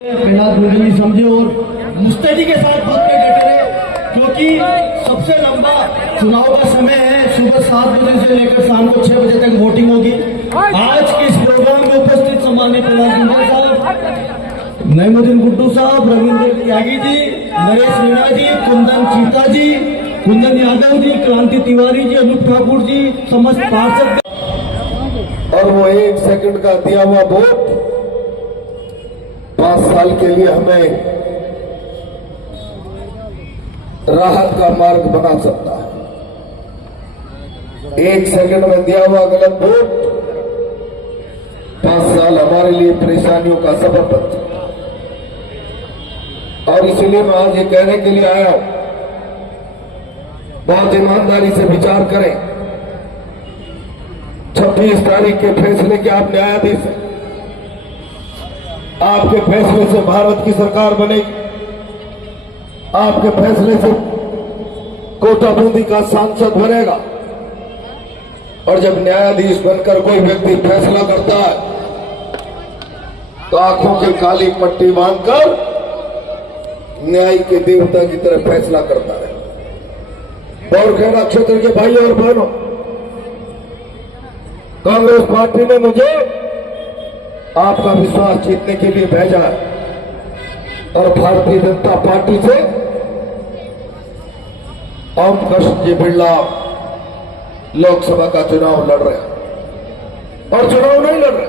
प्रहलाद मोदी समझे और मुस्तैदी के साथ वोट में डटे रहे, क्योंकि सबसे लंबा चुनाव का समय है। सुबह 7 बजे से लेकर शाम को 6 बजे तक वोटिंग होगी। आज के इस प्रोग्राम में उपस्थित सम्मानित प्रहलाद साहब, नईमुद्दीन गुड्डू साहब, रविंद्र त्यागी जी, नरेश मीणा जी, कुंदन चीता जी, कुंदन यादव जी, क्रांति तिवारी जी, अनूप ठाकुर जी, समस्त पार्षद, और वो 1 सेकंड का दिया हुआ वोट 5 साल के लिए हमें राहत का मार्ग बना सकता है। 1 सेकंड में दिया हुआ गलत वोट 5 साल हमारे लिए परेशानियों का सबब बनता है। और इसलिए मैं आज ये कहने के लिए आया हूं, बहुत ईमानदारी से विचार करें। 26 तारीख के फैसले के आप न्यायाधीश हैं। आपके फैसले से भारत की सरकार बनेगी। आपके फैसले से कोटा बूंदी का सांसद बनेगा। और जब न्यायाधीश बनकर कोई व्यक्ति फैसला करता है तो आंखों की काली पट्टी बांधकर न्याय के देवता की तरह फैसला करता है। बौरखेड़ा क्षेत्र के भाई और बहनों, कांग्रेस पार्टी ने मुझे आपका विश्वास जीतने के लिए भेजा है और भारतीय जनता पार्टी से ओम कृष्ण जी बिरला लोकसभा का चुनाव लड़ रहे हैं। और चुनाव नहीं लड़ रहे,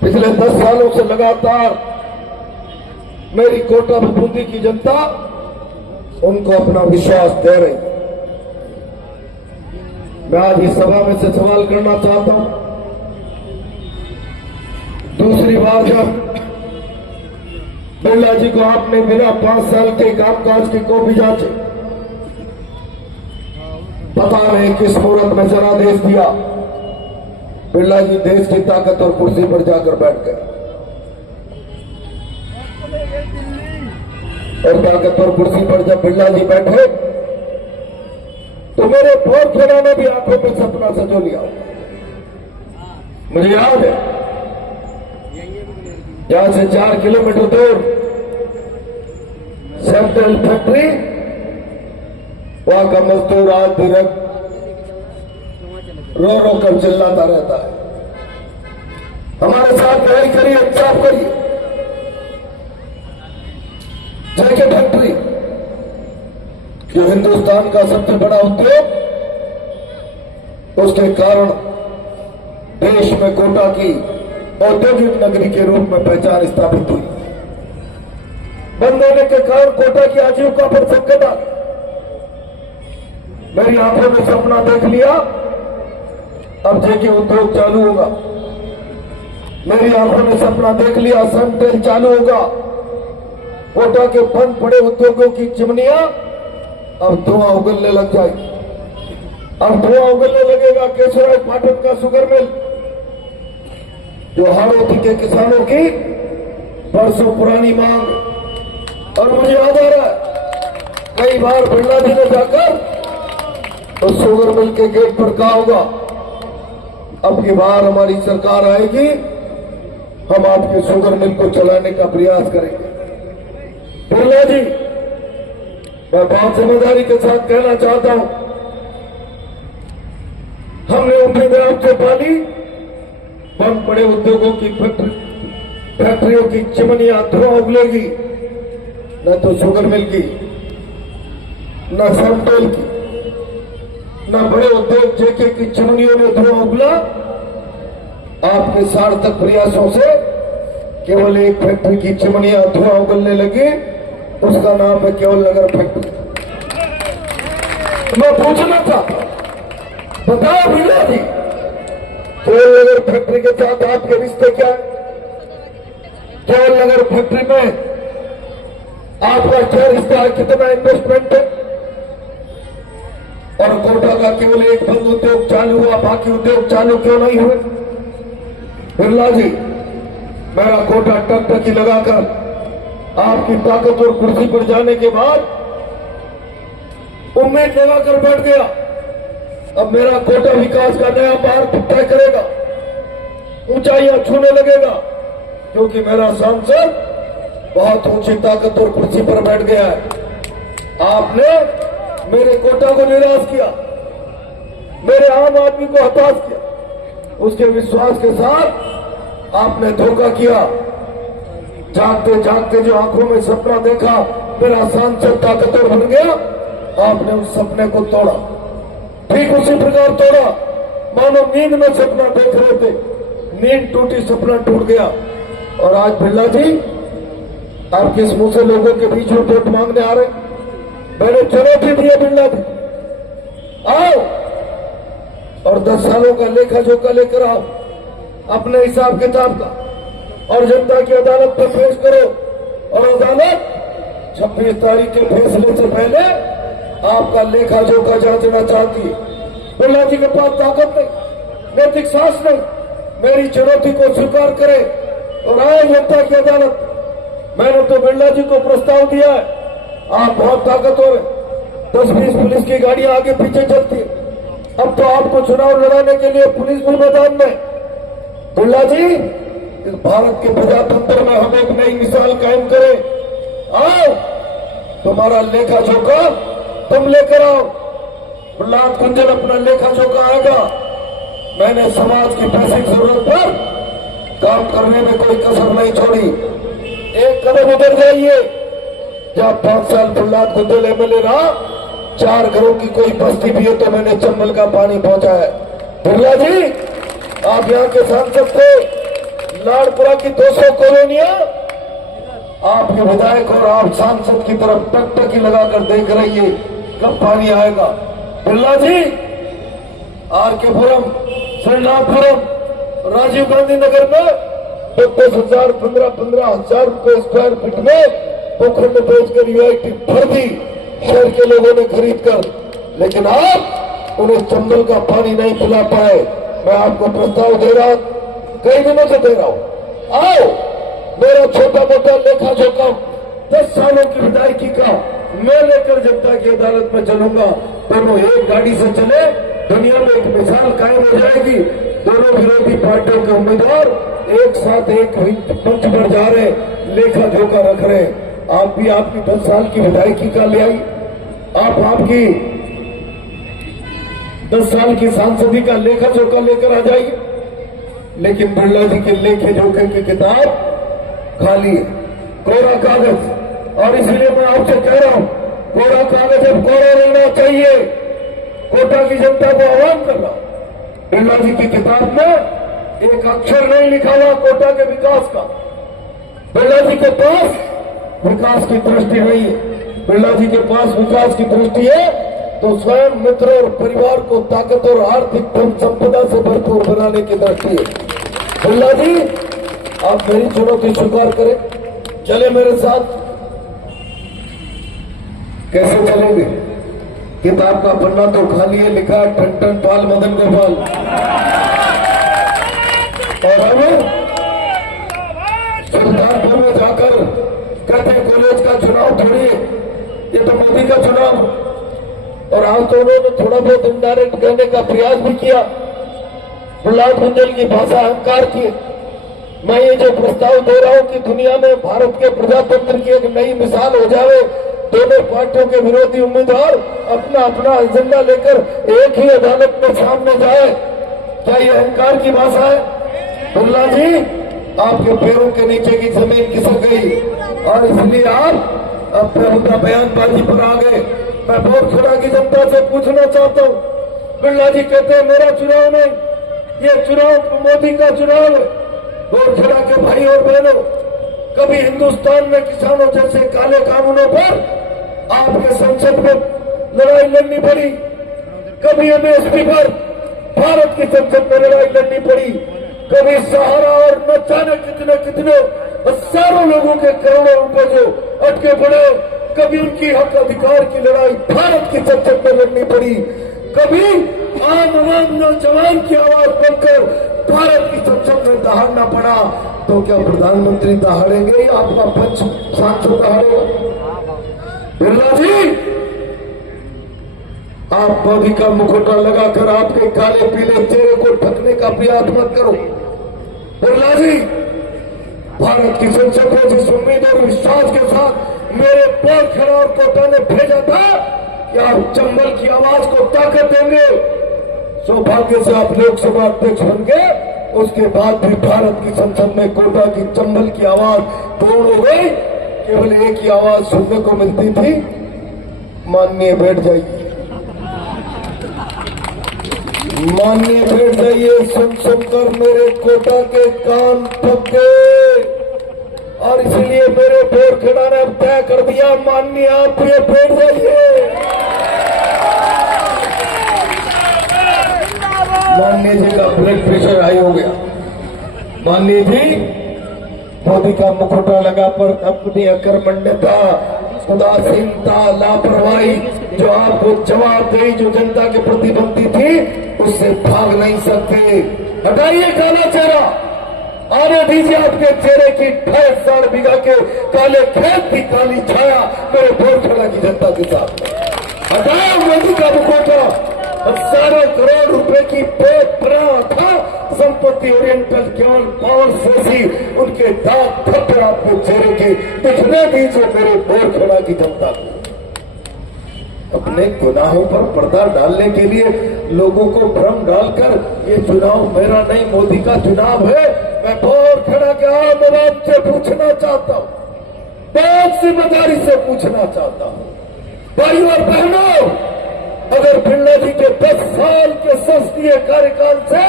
पिछले 10 सालों से लगातार मेरी कोटा बूंदी की जनता उनको अपना विश्वास दे रही। मैं आज इस सभा में से सवाल करना चाहता हूं। दूसरी बार जब बिरला जी को आपने बिना 5 साल के कामकाज की कॉपी जांचे, पता नहीं किस मुहूर्त में जनादेश दिया, बिरला जी देश की ताकतवर कुर्सी पर जाकर बैठ गए। और ताकतवर कुर्सी पर जब बिरला जी बैठे तो मेरे बौरखेड़ा ने भी आंखों में सपना सजो लिया। मुझे याद है, यहां से 4 किलोमीटर दूर सेंट्रल फैक्ट्री, वहां का मजदूर आज भी रो रो कर चिल्लाता रहता है, हमारे साथ लड़ाई करिए, इंसाफ करिए। जेके फैक्ट्री जो हिंदुस्तान का सबसे बड़ा उद्योग, उसके कारण देश में कोटा की औद्योगिक नगरी के रूप में पहचान स्थापित हुई। बंद होने के कारण कोटा की आजीविका पर संकट आ, मेरी आंखों में सपना देख लिया, अब जेके उद्योग चालू होगा। मेरी आंखों में सपना देख लिया, सनटेल चालू होगा। कोटा के बंद पड़े उद्योगों की चिमनियां अब धुआं उगलने लग जाएगी। अब धुआं उगलने लगेगा केशवराय पाठक का शुगर मिल, जो हाड़ौती के किसानों की बरसों पुरानी मांग। और मुझे याद आ रहा है, कई बार बिरला जी ने जाकर तो शुगर मिल के गेट पर कहा होगा, अब की बार हमारी सरकार आएगी, हम आपके शुगर मिल को चलाने का प्रयास करेंगे। बिरला जी, मैं बहुत जिम्मेदारी के साथ कहना चाहता हूं, हमने उम्मीद आपसे पाली। बंद पड़े उद्योगों की फैक्ट्रियों की चिमनियां धुआं उगलेगी, न तो शुगर मिल की, न सनटेल की, न बड़े उद्योग जेके की चिमनियों में धुआं उगला। आपके सार्थक प्रयासों से केवल एक फैक्ट्री की चिमनियां धुआं उगलने लगी, उसका नाम है केवल नगर फैक्ट्री। मैं पूछना चाहता, बताओ बिरला जी, केवल नगर फैक्ट्री के साथ आपके रिश्ते क्या है? केवल नगर फैक्ट्री में आपका क्या रिश्ता है? कितना इन्वेस्टमेंट है? और कोटा का केवल एक बंद उद्योग चालू हुआ, बाकी उद्योग चालू क्यों नहीं हुए? बिरला जी, मेरा कोटा टकटकी लगाकर आपकी ताकत और कुर्सी पर जाने के बाद उम्मीद लगाकर बैठ गया, अब मेरा कोटा विकास का नया मार्ग तय करेगा, ऊंचाइयां छूने लगेगा। क्योंकि मेरा सांसद बहुत ऊंची ताकत और कुर्सी पर बैठ गया है। आपने मेरे कोटा को निराश किया, मेरे आम आदमी को हताश किया, उसके विश्वास के साथ आपने धोखा किया। जागते जागते जो आंखों में सपना देखा मेरा सांसद ताकतवर बन गया, आपने उस सपने को तोड़ा। ठीक उसी प्रकार तोड़ा मानो नींद में सपना देख रहे थे, नींद टूटी, सपना टूट गया। और आज बिरला जी आप किस मुंह से लोगों के बीच में वोट मांगने आ रहे? मैंने चुनौती दी है बिरला जी, आओ और 10 सालों का लेखा जोखा लेकर आओ, अपने हिसाब किताब का, और जनता की अदालत में पेश करो। और अदालत 26 तारीख के फैसले से पहले आपका लेखा जोखा जांचना चाहती है। बिरला जी के पास ताकत नहीं, नैतिक साहस नहीं, मेरी चुनौती को स्वीकार करे और आए जनता की अदालत। मैंने तो बिरला जी को प्रस्ताव दिया है, आप बहुत ताकतवर हैं, 10-20 पुलिस की गाड़ियां आगे पीछे चलती है, अब तो आपको चुनाव लड़ाने के लिए पुलिस भी मैदान में। बिरला जी इस भारत के प्रजातंत्र में हम एक नई मिसाल कायम करें, आओ तुम्हारा लेखा जोखा तुम लेकर आओ। प्रहलाद कुंजल अपना लेखा जोखा आएगा। मैंने समाज की बेसिक जरूरत पर काम करने में कोई कसर नहीं छोड़ी। एक कदम उधर जाइए, जहां 5 साल प्रहलाद कुंजल एमएलए रहा, 4 घरों की कोई बस्ती भी है तो मैंने चंबल का पानी पहुंचाया है। बिरला जी आप यहाँ के सांसद थे, लाड़पुरा की 200 कॉलोनियां आपके विधायक और आप सांसद की तरफ टकटकी लगाकर देख रहिए कब पानी आएगा। बिरला जी आरकेपुरम, श्रीनाथपुरम, राजीव गांधी नगर में 10,000 15,000 रुपए स्क्वायर फीट में पोखंड बेचकर यूआईटी भर दी शहर के लोगों ने खरीद कर, लेकिन आप उन्हें चंबल का पानी नहीं पिला पाए। मैं आपको प्रस्ताव दे रहा, कई दिनों से दे रहा हूं, आओ मेरा छोटा मोटा लेखा जोखा 10 सालों की विदायगी का मैं लेकर जनता की अदालत में चलूंगा। दोनों एक गाड़ी से चले, दुनिया में एक मिसाल कायम हो जाएगी। दोनों विरोधी पार्टियों के उम्मीदवार एक साथ एक मंच पर जा रहे, लेखा जोखा रख रहे। आप भी आपकी 10 साल की विधायकी का ले आई, आप आपकी 10 साल की सांसदी का लेखा जोखा लेकर आ जाइए। लेकिन बिरला जी के लेखे जोखे की किताब खाली है, कोरा कागज। और इसलिए मैं आपसे कह रहा हूं, कोरा कागज अब कोरा रहना चाहिए। कोटा की जनता को आह्वान कर रहा हूं, बिरला जी की किताब में एक अक्षर नहीं लिखा हुआ कोटा के विकास का। बिरला जी के पास विकास की दृष्टि नहीं है। बिरला जी के पास विकास की दृष्टि है तो स्वयं मित्र और परिवार को ताकत और आर्थिक धन संपदा से भरपूर बनाने की दृष्टि है। बिरला जी आप मेरी चुनौती स्वीकार करें, चले मेरे साथ। कैसे चलेंगे? किताब का पन्ना तो खाली है, लिखा है टन टन पाल मदन गोपाल। और हम सुल्तानपुर में जाकर कहते कॉलेज का चुनाव थोड़ी है, ये तो मोदी का चुनाव। और आज तो उन्होंने थोड़ा बहुत इनडायरेक्ट कहने का प्रयास भी किया, प्रहलाद कुंजल की भाषा अहंकार की। मैं ये जो प्रस्ताव दे रहा हूं कि दुनिया में भारत के प्रजातंत्र की एक नई मिसाल हो जाए, दोनों पार्टियों के विरोधी उम्मीदवार अपना अपना एजेंडा लेकर एक ही अदालत में सामने जाए, क्या ये अहंकार की भाषा है? बिरला जी आपके पैरों के नीचे की जमीन खिसक गई और इसलिए आप अब बेहुदा बयानबाजी पर आ गए। मैं बोरखेड़ा की जनता से पूछना चाहता हूँ, बिरला जी कहते हैं मेरा चुनाव नहीं, ये चुनाव मोदी का चुनाव है। बोरखेड़ा के भाई और बहनों, कभी हिंदुस्तान में किसानों जैसे काले कानूनों पर आपके संसद में लड़ाई लड़नी पड़ी, कभी एमएसपी पर भारत की संसद में लड़ाई लड़नी पड़ी, कभी सहारा और न जाने कितने कितने हजारों लोगों के करोड़ों रुपए जो अटके पड़े, कभी उनकी हक अधिकार की लड़ाई भारत की संसद में लड़नी पड़ी, कभी आम नौजवान की आवाज बनकर भारत की संसद में दहाड़ना पड़ा। तो क्या प्रधानमंत्री दहाड़ेंगे या आपका पंच सांसद दहाड़ेगा? बिरला जी आप मोदी का मुखौटा लगाकर आपके काले पीले चेहरे को ढकने का प्रयास मत करो। बिरला जी भारत की संसद को जिस उम्मीद और विश्वास के साथ मेरे पोरखेड़ा और कोटा ने भेजा था कि आप चंबल की आवाज को ताकत देंगे, सौभाग्य से आप लोकसभा अध्यक्ष बन गए। उसके बाद भी भारत की संसद में कोटा की चंबल की आवाज पूर्ण हो गई। केवल एक ही आवाज सुनने को मिलती थी, माननीय बैठ जाइए, माननीय बैठ जाइए। सुन सुनकर मेरे कोटा के कान थक गए और इसलिए मेरे पोरखेड़ा ने अब तय कर दिया, माननीय आप ये बैठ जाइए। माननीय जी का ब्लड प्रेशर हाई हो गया। माननीय जी, मोदी का मुखौटा लगा पर अपनी अकर्मण्यता, उदासीनता, लापरवाही जो आपको जवाबदेही जो जनता के प्रति बनती थी उससे भाग नहीं सकते। हटाइए काला चेहरा, आने दीजिए आपके चेहरे की 2.5 बीघा के काले खेत की काली छाया मेरे पोरखेड़ा की जनता के साथ। हटाओ मोदी का मुखौटा। हजारों करोड़ रुपए की था संपत्ति ओरिएंटल केवल पावर से उनके दांत थप्पड़ आपको चेहरे के दिखने दीजिए मेरे पोरखेड़ा की जनता को। अपने गुनाहों पर पर्दा डालने के लिए लोगों को भ्रम डालकर ये चुनाव मेरा नहीं मोदी का चुनाव है, मैं पोरखेड़ा के आम आवाम से पूछना चाहता हूँ, बहुत जिम्मेदारी से पूछना चाहता हूँ। भाइयों और बहनों, अगर बिरला जी के 10 साल के संसदीय कार्यकाल से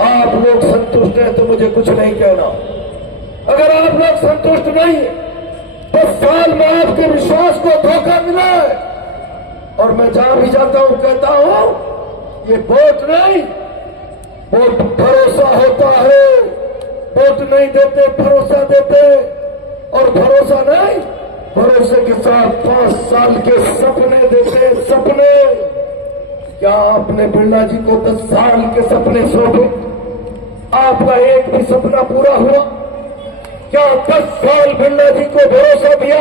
आप लोग संतुष्ट हैं तो मुझे कुछ नहीं कहना। अगर आप लोग संतुष्ट नहीं है, 10 साल में आपके विश्वास को धोखा मिला है और मैं जहां भी जाता हूं कहता हूं ये वोट नहीं, वोट भरोसा होता है। वोट नहीं देते, भरोसा देते, और भरोसा नहीं, भरोसे के साथ 5 साल के सपने देते। सपने क्या आपने बिरला जी को 10 साल के सपने सौंपे? आपका एक भी सपना पूरा हुआ क्या? 10 साल बिरला जी को भरोसा दिया,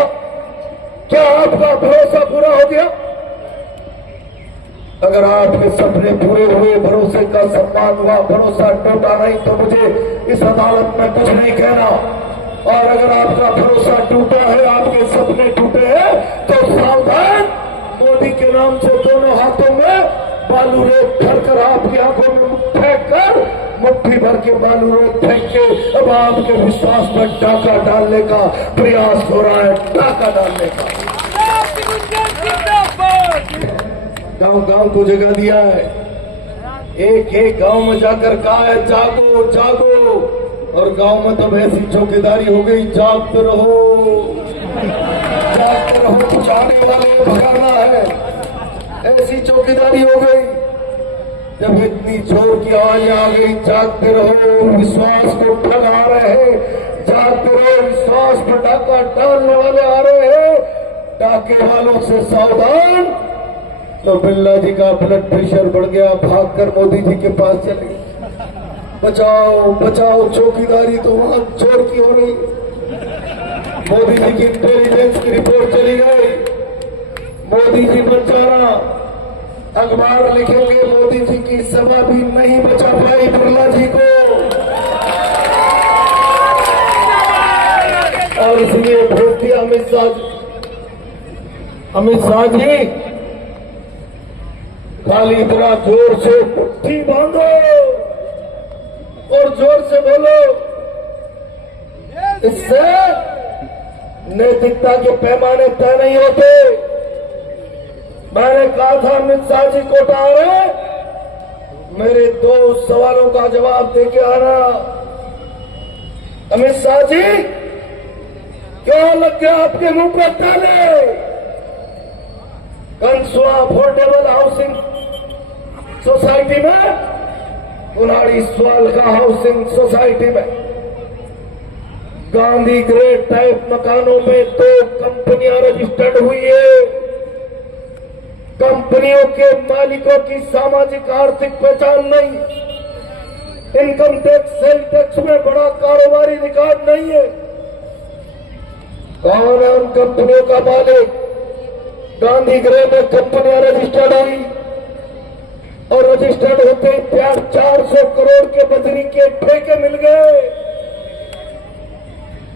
क्या आपका भरोसा पूरा हो गया? अगर आपके सपने पूरे हुए, भरोसे का सम्मान हुआ, भरोसा टूटा नहीं तो मुझे इस अदालत में कुछ नहीं कहना। और अगर आपका भरोसा टूटा है, आपके सपने टूटे हैं तो सावधान, मोदी के नाम से दोनों हाथों में बालू रेत भरकर आपकी आंखों में फेंक कर, मुट्ठी भर के बालू रेत फेंक के अब आपके विश्वास में डाका डालने का प्रयास हो रहा है, डाका डालने का। गांव गांव को जगह दिया है, एक एक गांव में जाकर कहा है जागो जागो, और गांव में तब ऐसी चौकीदारी हो गई, जागते रहो जागते रहो, कुछ आने वाले को भगाना है, ऐसी चौकीदारी हो गई। जब इतनी जोर की आवाज आ गई, जागते रहो, विश्वास को ठगा रहे हैं, जागते रहो, विश्वास पर डाका डालने वाले आ रहे हैं, डाके वालों से सावधान। तो बिरला जी का ब्लड प्रेशर बढ़ गया, भागकर मोदी जी के पास चले, बचाओ बचाओ, चौकीदारी तो वहां जोर की हो रही। मोदी जी की इंटेलिजेंस की रिपोर्ट चली गई, मोदी जी बच जाना, अखबार लिखेंगे मोदी जी की सभा भी नहीं बचा पाई बिरला जी को। और इसलिए भेज दिया अमित शाह जी, खाली इतना जोर से मुट्ठी बांधो और जोर से बोलो, इससे नैतिकता के पैमाने तय नहीं होते। मैंने कहा था अमित शाह जी कोटा आ रहे, मेरे 2 सवालों का जवाब देके आना। अमित शाह जी, क्यों लग गया आपके मुंह पर ताले? कंसुआ अफोर्डेबल हाउसिंग सोसाइटी में, कुनाड़ी स्वाल का हाउसिंग सोसाइटी में, गांधी ग्रेड टाइप मकानों में 2 कंपनियां रजिस्टर्ड हुई है। कंपनियों के मालिकों की सामाजिक आर्थिक पहचान नहीं, इनकम टैक्स, सेल टैक्स में बड़ा कारोबारी रिकॉर्ड नहीं है। कौन है उन कंपनियों का मालिक? गांधी गृह में कंपनियां रजिस्टर्ड हुई और रजिस्टर्ड होते ही 400 करोड़ के बजरी के ठेके मिल गए।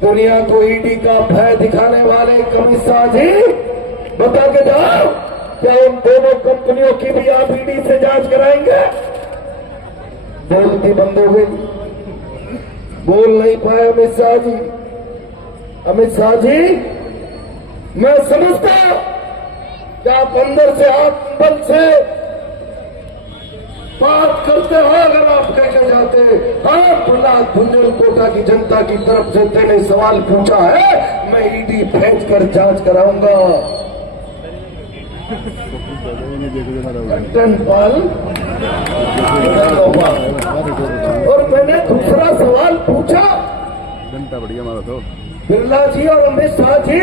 दुनिया को ईडी का भय दिखाने वाले अमित शाह जी बता के जाओ, क्या उन दोनों कंपनियों की भी आप ईडी से जांच कराएंगे? बोलती बंद हो गई, बोल नहीं पाए अमित शाह जी। अमित शाह जी, मैं समझता कि आप अंदर से आत्मबल से बात करते हो। अगर आप कहकर जाते हाँ प्रहलाद भुंजल कोटा की जनता की तरफ से तेने सवाल पूछा है, मैं ईडी भेज कर जांच कराऊंगा। कैप्टन पाल और मैंने दूसरा सवाल पूछा, घंटा बढ़िया मारा तो बिरला जी और अमित शाह जी,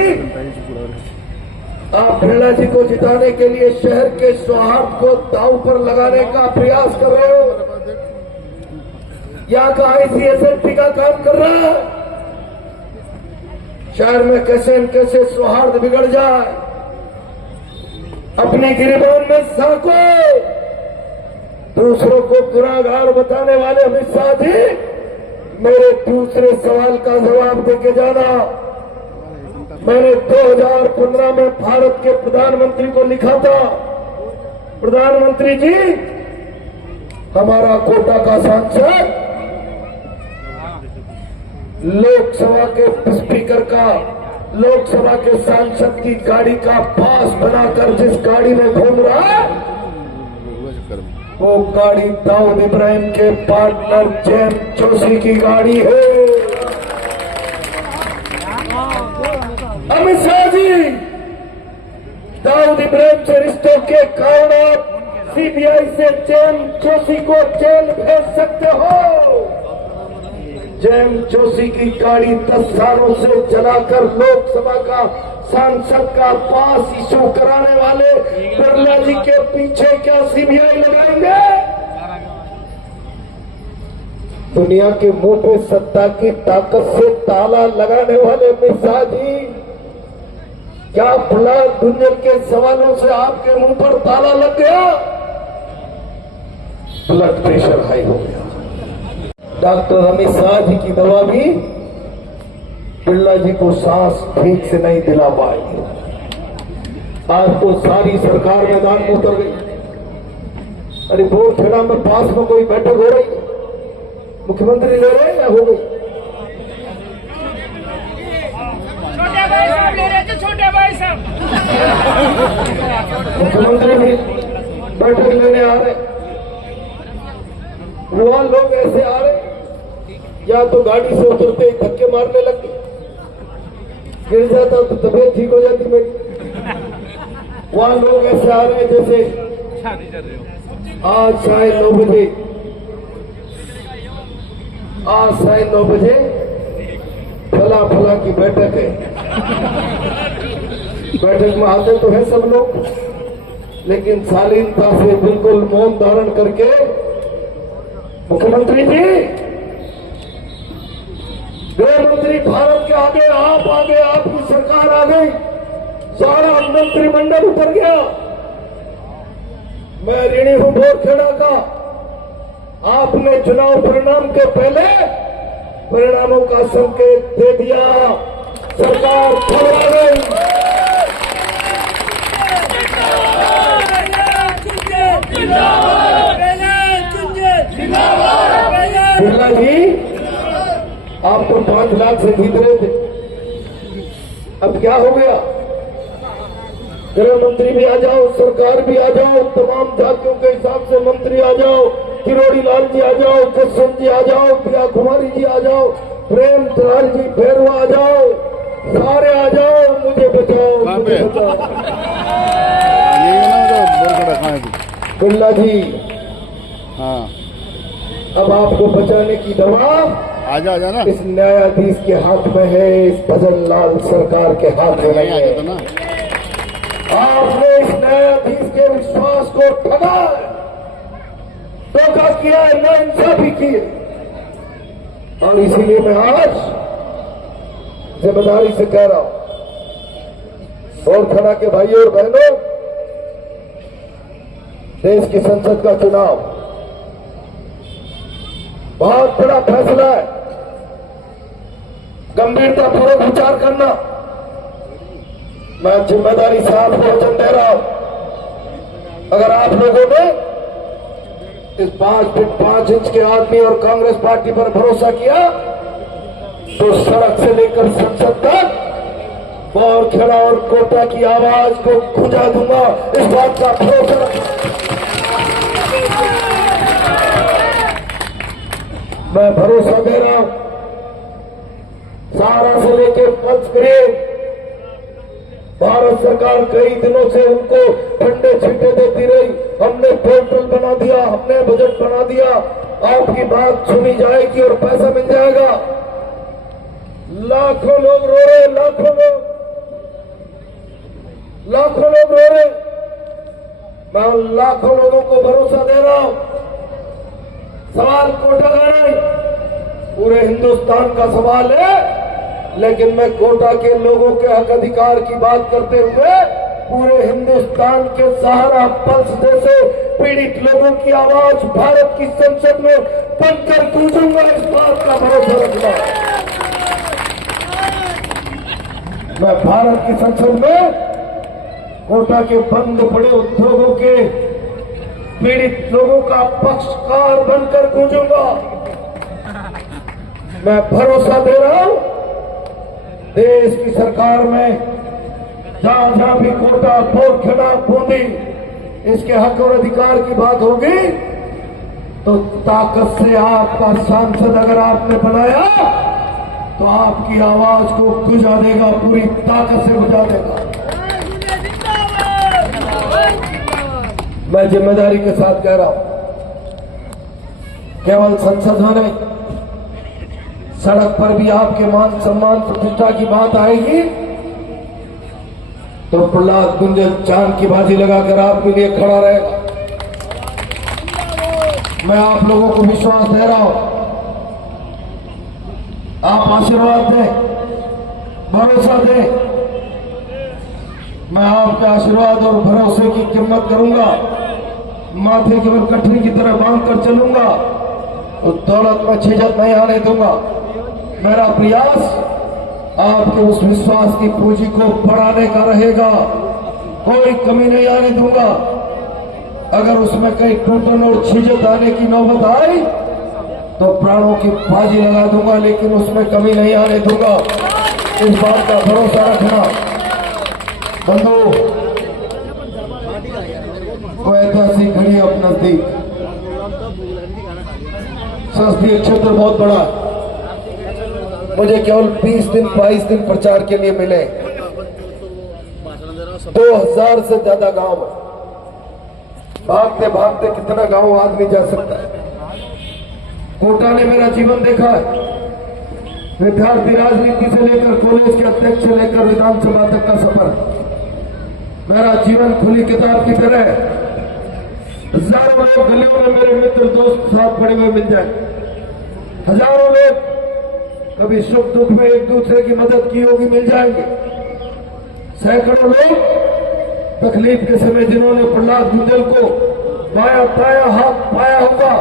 आप बिरला जी को जिताने के लिए शहर के सौहार्द को दांव पर लगाने का प्रयास कर रहे हो। यहाँ का ICSLP का काम कर रहा है। शहर में कैसे न कैसे सौहार्द बिगड़ जाए, अपने गिरबान में साको दूसरों को गुनाहगार बताने वाले अमित शाह जी, मेरे दूसरे सवाल का जवाब देके जाना। मैंने 2015 में भारत के प्रधानमंत्री को लिखा था, प्रधानमंत्री जी हमारा कोटा का सांसद लोकसभा के स्पीकर का, लोकसभा के सांसद की गाड़ी का पास बनाकर जिस गाड़ी में घूम रहा है, वो गाड़ी दाऊद इब्राहिम के पार्टनर जेम्स जोशी की गाड़ी है। अमित शाह जी, दाऊद इब्राहिम से रिश्तों के कारण CBI से जेम्स जोशी को जेल भेज सकते हो। जेम्स जोशी की गाड़ी 10 सालों से चलाकर लोकसभा का सांसद का पास इशू कराने वाले बिरला जी के पीछे क्या CBI लगाएंगे? दुनिया के मुंह पे सत्ता की ताकत से ताला लगाने वाले अमित शाह जी, क्या प्रहलाद भुंजल के सवालों से आपके मुंह पर ताला लग गया? ब्लड प्रेशर हाई हो गया। डॉक्टर अमित शाह जी की दवा भी बिरला जी को सांस ठीक से नहीं दिला पाएगी। आज तो सारी सरकार मैदान में उतर गई। अरे बोरखेड़ा में पास में कोई बैठक हो रही है, मुख्यमंत्री ले रहे हैं या हो गई? छोटे भाई साहब ले रहे थे, छोटे भाई साहब मुख्यमंत्री भी बैठक लेने आ रहे, वहां लोग ऐसे आ रहे, या तो गाड़ी से उतरते ही धक्के मारने लगते, गिर जाता तो तबीयत ठीक हो जाती मेरी। वहां लोग ऐसे आ रहे जैसे आज 9:30 बजे, आज 9:30 बजे फला फला की बैठक है। बैठक में आते तो है सब लोग, लेकिन शालीनता से बिल्कुल मौन धारण करके, मुख्यमंत्री जी, गृह मंत्री भारत के आगे, आप आगे, आपकी सरकार आ गई, सारा मंत्रिमंडल उतर गया। मैं ऋणी हूं बोरखेड़ा का। आपने चुनाव परिणाम के पहले परिणामों का संकेत दे दिया, सरकार घबरा गई। बिरला जी, आप तो 5 लाख से जीत रहे थे, अब क्या हो गया? गृह मंत्री भी आ जाओ, सरकार भी आ जाओ, तमाम जातियों के हिसाब से मंत्री आ जाओ, किरोड़ी लाल जी आ जाओ, जसवंत जी आ जाओ, प्रिया कुमारी जी आ जाओ, प्रेम तिवारी जी भैरवा आ जाओ, सारे आ जाओ, मुझे बचाओ, मुझे बचाओ। बिरला जी, हाँ अब आपको बचाने की दवा आजा ना, इस न्यायाधीश के हाथ में है, इस भजन लाल सरकार के हाथ में नहीं है। ना आपने इस न्यायाधीश के विश्वास को ठगा है, धोखा किया है, नाइंसाफी की है, और इसीलिए मैं आज जिम्मेदारी से कह रहा हूं, बोरखेड़ा के भाइयों और बहनों, देश की संसद का चुनाव बहुत बड़ा फैसला है। गंभीरता पूर्वक विचार करना। मैं जिम्मेदारी से आपको वचन दे रहा हूं, अगर आप लोगों ने इस 5 फीट 5 इंच के आदमी और कांग्रेस पार्टी पर भरोसा किया तो सड़क से लेकर संसद तक बौरखेड़ा और कोटा की आवाज को गुंजा दूंगा। इस बात का भरोसा रखना। मैं भरोसा दे रहा हूं, सहारा से लेकर पल्स ग्रेड भारत सरकार कई दिनों से उनको ठंडे छींटे देती रही। हमने पोर्टल बना दिया, हमने बजट बना दिया, आपकी बात सुनी जाएगी और पैसा मिल जाएगा। लाखों लोग रो रहे, लाखों लोग रो रहे। मैं उन लाखों लोगों को भरोसा दे रहा हूं, सवाल कोटा का नहीं, पूरे हिंदुस्तान का सवाल है। लेकिन मैं कोटा के लोगों के हक अधिकार की बात करते हुए पूरे हिंदुस्तान के सहारा पल्स जैसे पीड़ित लोगों की आवाज भारत की संसद में बनकर गूंजूंगा। इस बात का भरोसा रखना। मैं भारत की संसद में कोटा के बंद पड़े उद्योगों के पीड़ित लोगों का पक्षकार बनकर गूंजूंगा। मैं भरोसा दे रहा हूं, देश की सरकार में जहां जहां भी कोटा, बौरखेड़ा, बूंदी इसके हक और अधिकार की बात होगी तो ताकत से आपका सांसद अगर आपने बनाया तो आपकी आवाज को गुंजा देगा, पूरी ताकत से गुंजा देगा। मैं जिम्मेदारी के साथ कह रहा हूं, केवल संसद में नहीं, सड़क पर भी आपके मान सम्मान प्रतिष्ठा की बात आएगी तो प्रहलाद गुंजल चांद की बाजी लगाकर आपके लिए खड़ा रहेगा। मैं आप लोगों को विश्वास दे रहा हूं, आप आशीर्वाद दें, भरोसा दें। मैं आपके आशीर्वाद और भरोसे की कीमत करूंगा, माथे के ऊपर कठरी की तरह बांध कर चलूंगा, तो दौलत में झिझक नहीं आने दूंगा। मेरा प्रयास आपके उस विश्वास की पूंजी को बढ़ाने का रहेगा, कोई कमी नहीं आने दूंगा। अगर उसमें कहीं टूटन और झिझक आने की नौबत आई तो प्राणों की बाजी लगा दूंगा, लेकिन उसमें कमी नहीं आने दूंगा। इस बात का भरोसा रखना। बंधु, को ऐतिहासिक घड़ी अब नजदीक, संसदीय क्षेत्र बहुत बड़ा, मुझे केवल 20 दिन 22 दिन प्रचार के लिए मिले। 2000 से ज्यादा गांव है, भागते भागते कितना गांव आदमी जा सकता है। कोटा ने मेरा जीवन देखा है, विद्यार्थी राजनीति से लेकर कॉलेज के अध्यक्ष से लेकर विधानसभा तक का सफर, मेरा जीवन खुली किताब की तरह है। हजारों लोग गलियों में मेरे मित्र दोस्त साथ पड़े हुए मिल जाए, हजारों लोग कभी सुख दुख में एक दूसरे की मदद की होगी मिल जाएंगे, सैकड़ों लोग तकलीफ के समय जिन्होंने प्रहलाद गुंजल को बाया ताया हाथ पाया होगा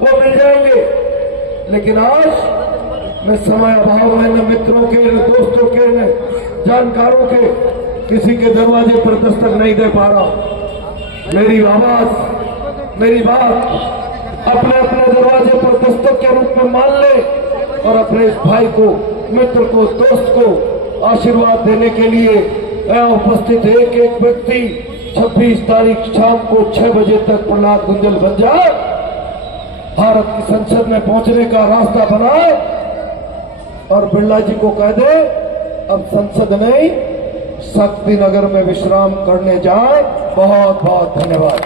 वो मिल जाएंगे। लेकिन आज मैं समय अभाव में न मित्रों के, न दोस्तों के, न जानकारों के किसी के दरवाजे पर दस्तक नहीं दे पा रहा। मेरी आवाज, मेरी बात अपने अपने दरवाजे पर दस्तक के रूप में मान ले और अपने इस भाई को, मित्र को, दोस्त को आशीर्वाद देने के लिए यहाँ उपस्थित एक एक व्यक्ति 26 तारीख शाम को 6 बजे तक प्रहलाद गुंजल बन जाए, भारत की संसद में पहुंचने का रास्ता बनाए और बिरला जी को कह दे अब संसद नहीं, शक्ति नगर में विश्राम करने जाए। बहुत बहुत धन्यवाद।